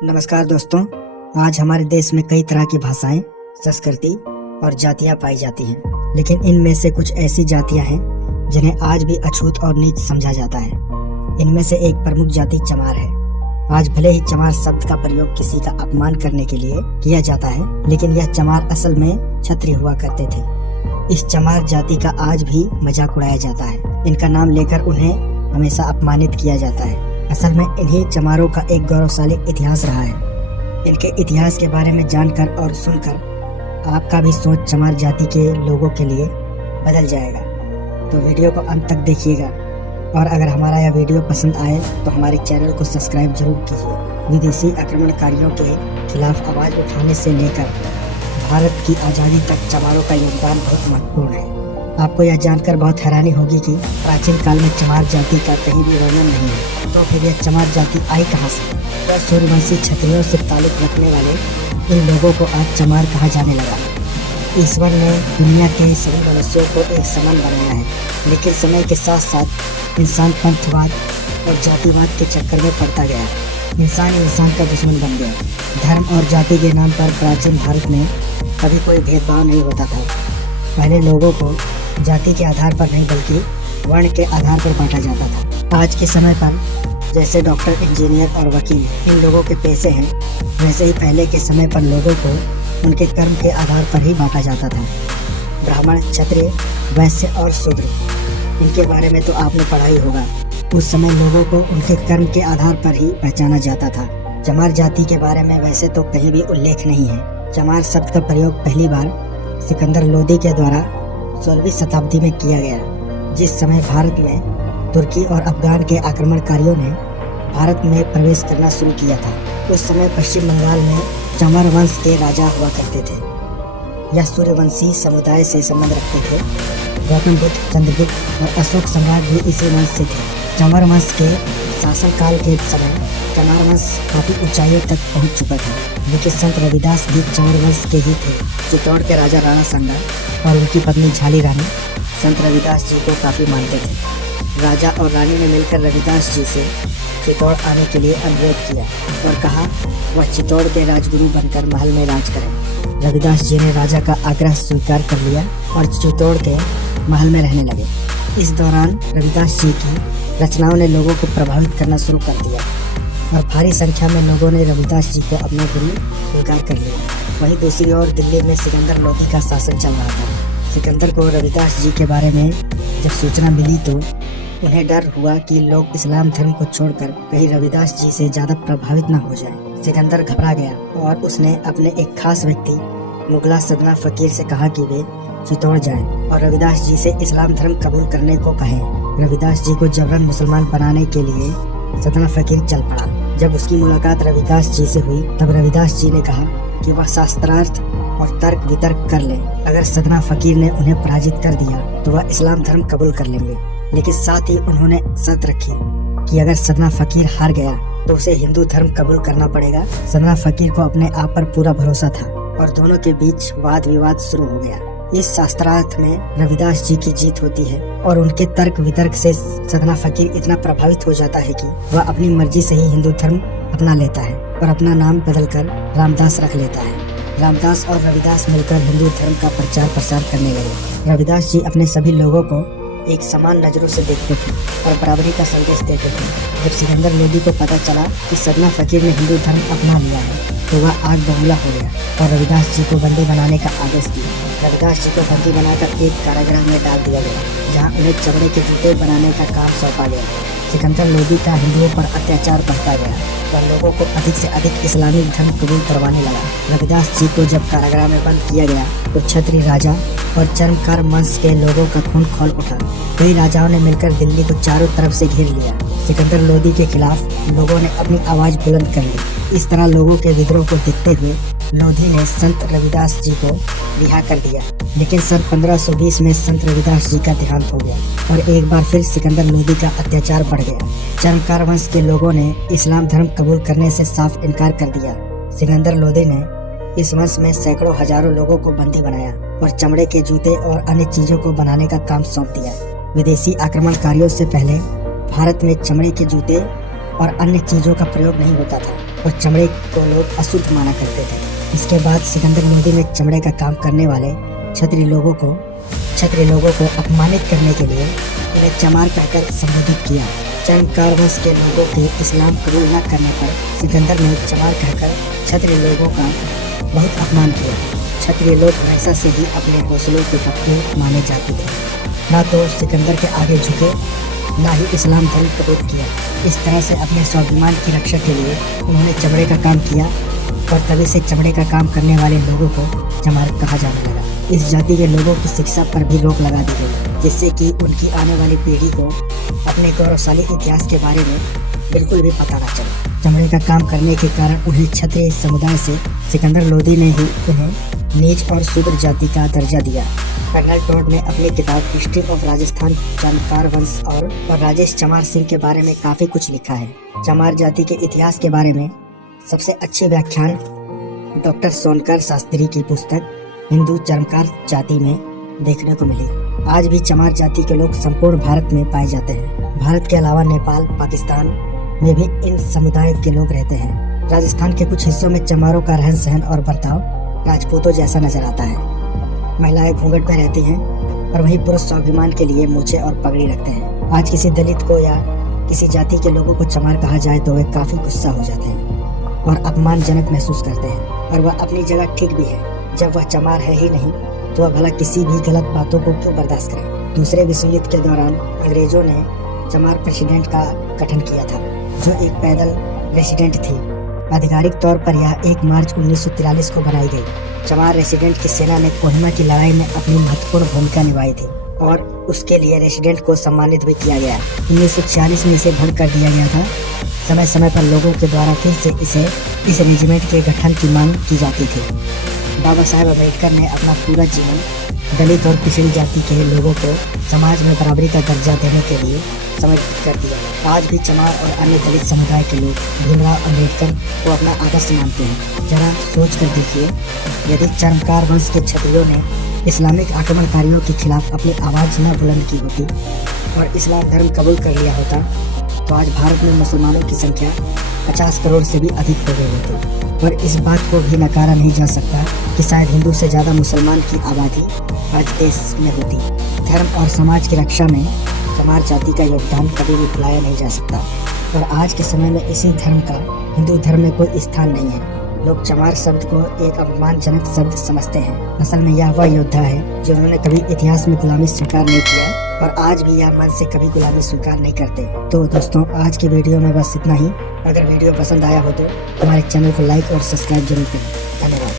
नमस्कार दोस्तों। आज हमारे देश में कई तरह की भाषाएं, संस्कृति और जातियां पाई जाती हैं, लेकिन इनमें से कुछ ऐसी जातियां हैं जिन्हें आज भी अछूत और नीच समझा जाता है। इनमें से एक प्रमुख जाति चमार है। आज भले ही चमार शब्द का प्रयोग किसी का अपमान करने के लिए किया जाता है, लेकिन यह चमार असल में क्षत्रिय हुआ करते थे। इस चमार जाति का आज भी मजाक उड़ाया जाता है। इनका नाम लेकर उन्हें हमेशा अपमानित किया जाता है। असल में इन्हीं चमारों का एक गौरवशाली इतिहास रहा है। इनके इतिहास के बारे में जानकर और सुनकर आपका भी सोच चमार जाति के लोगों के लिए बदल जाएगा। तो वीडियो को अंत तक देखिएगा, और अगर हमारा यह वीडियो पसंद आए तो हमारे चैनल को सब्सक्राइब जरूर कीजिए। विदेशी आक्रमणकारियों के खिलाफ आवाज़ उठाने से लेकर भारत की आज़ादी तक चमारों का योगदान बहुत महत्वपूर्ण है। आपको यह जानकर बहुत हैरानी होगी कि प्राचीन काल में चमार जाति का कहीं भी वर्णन नहीं है। तो फिर यह चमार जाति आई कहाँ से? तो सूर्यवंशी क्षत्रियों से ताल्लुक रखने वाले इन लोगों को आज चमार कहा जाने लगा। ईश्वर ने दुनिया के सभी मनुष्यों को एक समान बनाया है, लेकिन समय के साथ साथ इंसान पंथवाद और जातिवाद के चक्कर में पड़ता गया। इंसान का दुश्मन बन गया। धर्म और जाति के नाम पर प्राचीन भारत में कभी कोई भेदभाव नहीं होता था। पहले लोगों को जाति के आधार पर नहीं बल्कि वर्ण के आधार पर बांटा जाता था। आज के समय पर जैसे डॉक्टर, इंजीनियर और वकील इन लोगों के पेशे हैं, वैसे ही पहले के समय पर लोगों को उनके कर्म के आधार पर ही बांटा जाता था। ब्राह्मण, क्षत्रिय, वैश्य और शूद्र, इनके बारे में तो आपने पढ़ा ही होगा। उस समय लोगों को उनके कर्म के आधार पर ही पहचाना जाता था। चमार जाति के बारे में वैसे तो कहीं भी उल्लेख नहीं है। चमार शब्द का प्रयोग पहली बार सिकंदर लोदी के द्वारा 16वीं शताब्दी में किया गया। जिस समय भारत में तुर्की और अफगान के आक्रमणकारियों ने भारत में प्रवेश करना शुरू किया था, उस समय पश्चिम बंगाल में चमार वंश के राजा हुआ करते थे। यह सूर्यवंशी समुदाय से संबंध रखते थे। गौतम बुद्ध, चंद्रगुप्त और अशोक सम्राट भी इसी वंश से थे। चमार वंश के शासनकाल के समय चमार वंश काफी ऊंचाइयों तक पहुंच चुका था, लेकिन संत रविदास भी चमार वंश के ही थे। चित्तौड़ के राजा राणा संगा और उनकी पत्नी झाली रानी संत रविदास जी को काफी मानते थे। राजा और रानी ने मिलकर रविदास जी से चित्तौड़ आने के लिए अनुरोध किया और कहा वह चित्तौड़ के राजगुरु बनकर महल में राज करें। रविदास जी ने राजा का आग्रह स्वीकार कर लिया और चित्तौड़ के महल में रहने लगे। इस दौरान रविदास जी की रचनाओं ने लोगों को प्रभावित करना शुरू कर दिया और भारी संख्या में लोगों ने रविदास जी को अपने गुरु स्वीकार कर लिया। वहीं दूसरी ओर दिल्ली में सिकंदर लोदी का शासन चल रहा था। सिकंदर को रविदास जी के बारे में जब सूचना मिली तो उन्हें डर हुआ कि लोग इस्लाम धर्म को छोड़कर कहीं रविदास जी से ज्यादा प्रभावित न हो जाएं। सिकंदर घबरा गया और उसने अपने एक खास व्यक्ति मुगला सदना फकीर से कहा कि वे चित्तौड़ जाएं और रविदास जी से इस्लाम धर्म कबूल करने को कहें। रविदास जी को जबरन मुसलमान बनाने के लिए सदना फकीर चल पड़ा। जब उसकी मुलाकात रविदास जी से हुई तब रविदास जी ने कहा कि वह शास्त्रार्थ और तर्क वितर्क कर ले। अगर सदना फकीर ने उन्हें पराजित कर दिया तो वह इस्लाम धर्म कबूल कर लेंगे, लेकिन साथ ही उन्होंने शर्त रखी कि अगर सदना फकीर हार गया तो उसे हिंदू धर्म कबूल करना पड़ेगा। सदना फकीर को अपने आप पर पूरा भरोसा था और दोनों के बीच वाद विवाद शुरू हो गया। इस शास्त्रार्थ में रविदास जी की जीत होती है और उनके तर्क वितर्क से सदना फकीर इतना प्रभावित हो जाता है कि वह अपनी मर्जी से ही हिंदू धर्म अपना लेता है और अपना नाम बदलकर रामदास रख लेता है। रामदास और रविदास मिलकर हिंदू धर्म का प्रचार प्रसार करने लगे। रविदास जी अपने सभी लोगों को एक समान नजरों से देखते थे और बराबरी का संदेश देते थे। जब सिकंदर लोदी को पता चला कि सदना फकीर ने हिंदू धर्म अपना लिया है तो वह आग बबूला हो गया और रविदास जी को बंदी बनाने का आदेश दिया। रविदास जी को बंदी बनाकर एक कारागृह में डाल दिया गया, जहाँ उन्हें चमड़े के जूते बनाने का काम सौंपा गया। सिकंदर लोदी का हिंदुओं पर अत्याचार बढ़ता गया और लोगों को अधिक से अधिक इस्लामिक धर्म कबूल करवाने लगा। रविदास जी को जब कारागृह में बंद किया गया तो क्षत्रिय राजा और चर्मकार वंश के लोगों का खून खौल उठा। कई राजाओं ने मिलकर दिल्ली को चारों तरफ से घेर लिया। सिकंदर लोदी के खिलाफ लोगों ने अपनी आवाज बुलंद कर ली। इस तरह लोगों के विद्रोह को देखते हुए लोधी ने संत रविदास जी को रिहा कर दिया, लेकिन सन 1520 में संत रविदास जी का देहांत हो गया और एक बार फिर सिकंदर लोदी का अत्याचार बढ़ गया। चर्मकार वंश के लोगों ने इस्लाम धर्म कबूल करने से साफ इनकार कर दिया। सिकंदर लोदी ने इस वंश में सैकड़ों हजारों लोगों को बंदी बनाया और चमड़े के जूते और अन्य चीजों को बनाने का काम सौंप दिया। विदेशी आक्रमणकारियों से पहले भारत में चमड़े के जूते और अन्य चीजों का प्रयोग नहीं होता था। और चमड़े को लोग अशुद्ध माना करते थे। इसके बाद सिकंदर लोदी ने चमड़े का काम करने वाले क्षत्रिय लोगों को अपमानित करने के लिए उन्हें चमार कहकर संबोधित किया। चर्मकार वंश के लोगों के इस्लाम कबूल न करने पर सिकंदर ने चमार कहकर क्षत्रिय लोगों का बहुत अपमान किया। क्षत्रिय लोग हमेशा से ही अपने हौसलों के पक्के माने जाते थे, न तो सिकंदर के आगे झुके न ही इस्लाम धर्म कबूल किया। इस तरह से अपने स्वाभिमान की रक्षा के लिए उन्होंने चमड़े का काम किया और तभी से चमड़े का काम करने वाले लोगों को चमार कहा जाने लगा। इस जाति के लोगों की शिक्षा पर भी रोक लगा दी गई, जिससे कि उनकी आने वाली पीढ़ी को अपने गौरवशाली इतिहास के बारे में बिल्कुल भी पता न चले। चमड़े का काम करने के कारण उन्हें क्षत्रिय समुदाय से सिकंदर लोदी ने ही उन्हें नीच और शूद्र जाति का दर्जा दिया। कर्नल टॉड ने अपनी किताब हिस्ट्री ऑफ राजस्थान चमकार वंश और राजेश चमार सिंह के बारे में काफी कुछ लिखा है। चमार जाति के इतिहास के बारे में सबसे अच्छी व्याख्यान डॉक्टर सोनकर शास्त्री की पुस्तक हिंदू चर्मकार जाति में देखने को मिली। आज भी चमार जाति के लोग संपूर्ण भारत में पाए जाते हैं। भारत के अलावा नेपाल, पाकिस्तान में भी इन समुदाय के लोग रहते हैं। राजस्थान के कुछ हिस्सों में चमारों का रहन सहन और बर्ताव राजपूतों जैसा नजर आता है। महिलाएं घूंघट में रहती हैं और वहीं पुरुष स्वाभिमान के लिए मूछें और पगड़ी रखते हैं। आज किसी दलित को या किसी जाति के लोगों को चमार कहा जाए तो वे काफी गुस्सा हो जाते हैं और अपमानजनक महसूस करते हैं, और वह अपनी जगह ठीक भी है। जब वह चमार है ही नहीं तो वह भला किसी भी गलत बातों को क्यों बर्दाश्त करे। दूसरे विश्व युद्ध के दौरान अंग्रेजों ने चमार प्रेसिडेंट का गठन किया था, जो एक पैदल रेसिडेंट थी। आधिकारिक तौर पर यह 1 मार्च 1943 को बनाई गई। चमार रेसिडेंट की सेना ने कोहिमा की लड़ाई में अपनी महत्वपूर्ण भूमिका निभाई थी और उसके लिए रेसिडेंट को सम्मानित भी किया गया। 1946 में इसे भंग कर दिया गया था। समय समय पर लोगों के द्वारा फिर से इस रेजिमेंट के गठन की मांग की जाती थी। बाबा साहेब अम्बेडकर ने अपना पूरा जीवन दलित और पिछड़ी जाति के लोगों को समाज में बराबरी का दर्जा देने के लिए समर्पित कर दिया। आज भी चमार और अन्य दलित समुदाय के लोग भीमराव अम्बेडकर को अपना आदर्श मानते हैं। जरा सोच कर देखिए, यदि चर्मकार वंश के क्षत्रियों ने इस्लामिक आक्रमणकारियों के खिलाफ अपनी आवाज़ न बुलंद की होती और इस्लाम धर्म कबूल कर लिया होता तो आज भारत में मुसलमानों की संख्या 50 करोड़ से भी अधिक हो गई होती। और इस बात को भी नकारा नहीं जा सकता कि शायद हिंदू से ज़्यादा मुसलमान की आबादी आज देश में होती। धर्म और समाज की रक्षा में चमार जाति का योगदान कभी भी भुलाया नहीं जा सकता, और आज के समय में इसी धर्म का हिंदू धर्म में कोई स्थान नहीं है। लोग चमार शब्द को एक अपमानजनक शब्द समझते हैं। असल में यह वह योद्धा है जिन्होंने कभी इतिहास में गुलामी स्वीकार नहीं किया और आज भी यह मन से कभी गुलामी स्वीकार नहीं करते। तो दोस्तों, आज की वीडियो में बस इतना ही। अगर वीडियो पसंद आया हो तो हमारे चैनल को लाइक और सब्सक्राइब जरूर करें। धन्यवाद।